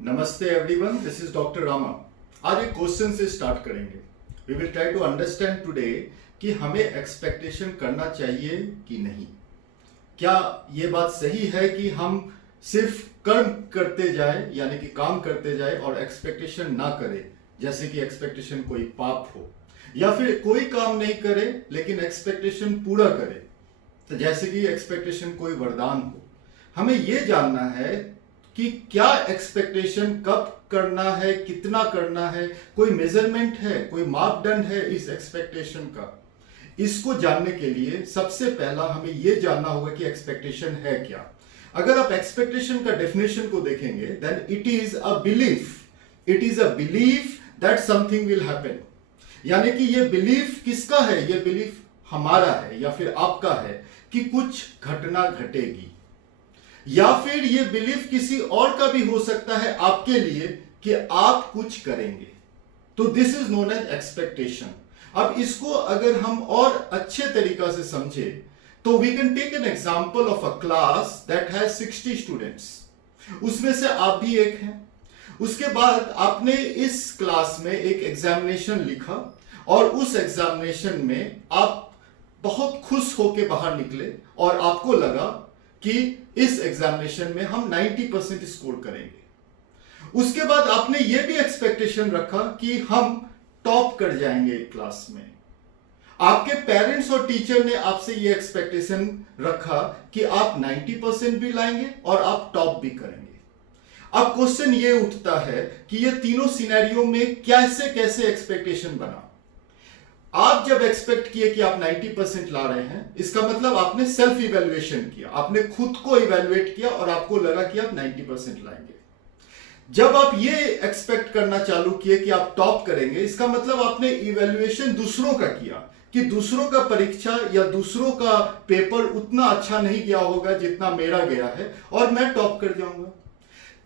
नमस्ते everyone, this is doctor Rama. आज एक क्वेश्चन से स्टार्ट करेंगे। We will try to understand today कि हमें एक्सपेक्टेशन करना चाहिए कि नहीं। क्या ये बात सही है कि हम सिर्फ कर्म करते जाए, यानी कि काम करते जाए और एक्सपेक्टेशन ना करें, जैसे कि एक्सपेक्टेशन कोई पाप हो, या फिर कोई काम नहीं करे लेकिन एक्सपेक्टेशन पूरा करे, तो जैसे कि एक्सपेक्टेशन कोई वरदान हो। हमें यह जानना है कि क्या एक्सपेक्टेशन कब करना है, कितना करना है, कोई मेजरमेंट है, कोई मापदंड है इस एक्सपेक्टेशन का। इसको जानने के लिए सबसे पहला हमें यह जानना होगा कि एक्सपेक्टेशन है क्या। अगर आप एक्सपेक्टेशन का डेफिनेशन को देखेंगे, then it is a belief that something will happen. यानी कि यह बिलीफ किसका है? यह बिलीफ हमारा है या फिर आपका है कि कुछ घटना घटेगी, या फिर ये बिलीफ किसी और का भी हो सकता है आपके लिए कि आप कुछ करेंगे। तो this is known as expectation. अब इसको अगर हम और अच्छे तरीका से समझे तो we can take an example of a class that has 60 students. उसमें से आप भी एक हैं। उसके बाद आपने इस क्लास में एक एग्जामिनेशन लिखा और उस एग्जामिनेशन में आप बहुत खुश होकर बाहर निकले और आपको लगा कि इस एग्जामिनेशन में हम 90% स्कोर करेंगे। उसके बाद आपने यह भी एक्सपेक्टेशन रखा कि हम टॉप कर जाएंगे क्लास में। आपके पेरेंट्स और टीचर ने आपसे यह एक्सपेक्टेशन रखा कि आप 90% भी लाएंगे और आप टॉप भी करेंगे। अब क्वेश्चन यह उठता है कि ये तीनों सिनेरियो में कैसे कैसे एक्सपेक्टेशन बना। आप जब एक्सपेक्ट किए कि आप 90% ला रहे हैं, इसका मतलब आपने सेल्फ इवैल्यूएशन किया, आपने खुद को इवैल्यूएट किया और आपको लगा कि आप 90% लाएंगे। जब आप ये एक्सपेक्ट करना चालू किए कि आप टॉप करेंगे, इसका मतलब आपने इवैल्यूएशन दूसरों का किया कि दूसरों का परीक्षा या दूसरों का पेपर उतना अच्छा नहीं गया होगा जितना मेरा गया है और मैं टॉप कर जाऊंगा।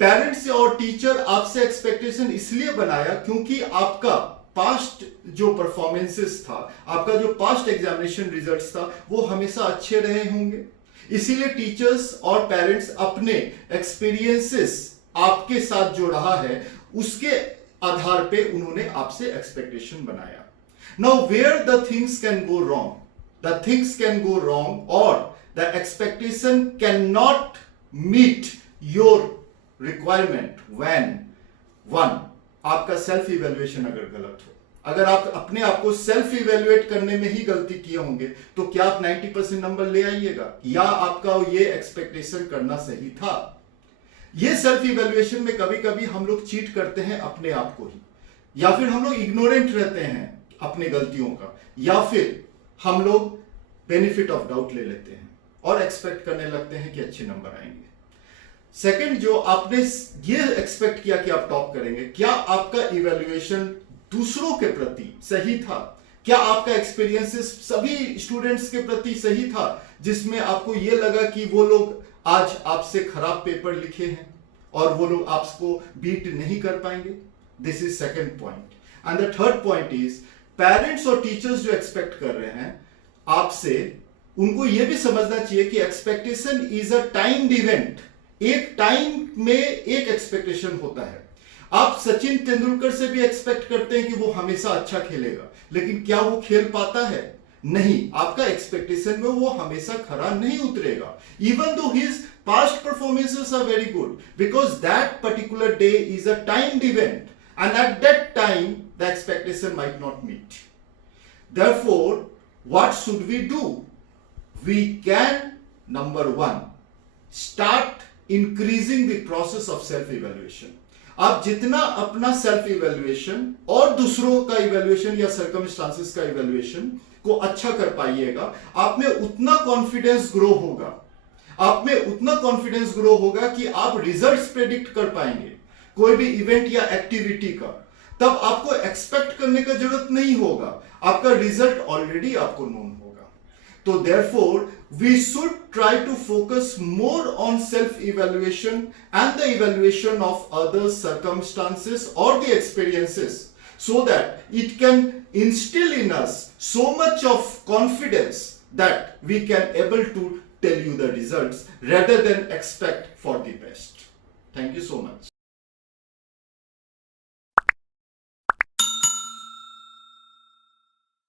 पेरेंट्स और टीचर आपसे एक्सपेक्टेशन इसलिए बनाया क्योंकि आपका पास्ट जो परफॉर्मेंसेस था, आपका जो पास्ट एग्जामिनेशन रिजल्ट्स था, वो हमेशा अच्छे रहे होंगे। इसीलिए टीचर्स और पेरेंट्स अपने एक्सपीरियंसेस आपके साथ जो रहा है उसके आधार पे उन्होंने आपसे एक्सपेक्टेशन बनाया। Now where the things can go wrong, the things can go wrong और the expectation can not meet your requirement when one, आपका सेल्फ इवैल्यूएशन अगर गलत हो। अगर आप अपने आप को सेल्फ इवैल्यूएट करने में ही गलती किए होंगे तो क्या आप 90% नंबर ले आइएगा, या आपका ये एक्सपेक्टेशन करना सही था? ये सेल्फ इवैल्यूएशन में कभी कभी हम लोग चीट करते हैं अपने आप को ही, या फिर हम लोग इग्नोरेंट रहते हैं अपने गलतियों का, या फिर हम लोग बेनिफिट ऑफ डाउट ले लेते हैं और एक्सपेक्ट करने लगते हैं कि अच्छे नंबर आएंगे। सेकंड, जो आपने ये एक्सपेक्ट किया कि आप टॉप करेंगे, क्या आपका इवैल्यूएशन दूसरों के प्रति सही था? क्या आपका एक्सपीरियंसेस सभी स्टूडेंट्स के प्रति सही था, जिसमें आपको ये लगा कि वो लोग आज आपसे खराब पेपर लिखे हैं और वो लोग आपको बीट नहीं कर पाएंगे? This is second point. And the third point is, parents और टीचर्स जो एक्सपेक्ट कर रहे हैं आपसे, उनको यह भी समझना चाहिए कि expectation is a timed event. एक टाइम में एक एक्सपेक्टेशन होता है। आप सचिन तेंदुलकर से भी एक्सपेक्ट करते हैं कि वो हमेशा अच्छा खेलेगा, लेकिन क्या वो खेल पाता है? नहीं। आपका एक्सपेक्टेशन में वो हमेशा खरा नहीं उतरेगा, even though his past performances are very good, because that particular day is a timed event and at that time the expectation might not meet. Therefore, what should we do? We can, number one, start increasing the process of self evaluation. आप जितना अपना self evaluation और दूसरों का evaluation या circumstances का evaluation को अच्छा कर पाइएगा, आप में उतना कॉन्फिडेंस ग्रो होगा, आप में उतना कॉन्फिडेंस ग्रो होगा कि आप रिजल्ट्स प्रेडिक्ट कर पाएंगे कोई भी इवेंट या एक्टिविटी का। तब आपको एक्सपेक्ट करने का जरूरत नहीं होगा, आपका रिजल्ट ऑलरेडी आपको नोन होगा। तो therefore we should try to focus more on self evaluation and the evaluation of other circumstances or the experiences, so that it can instill in us so much of confidence that we can able to tell you the results rather than expect for the best. Thank you so much.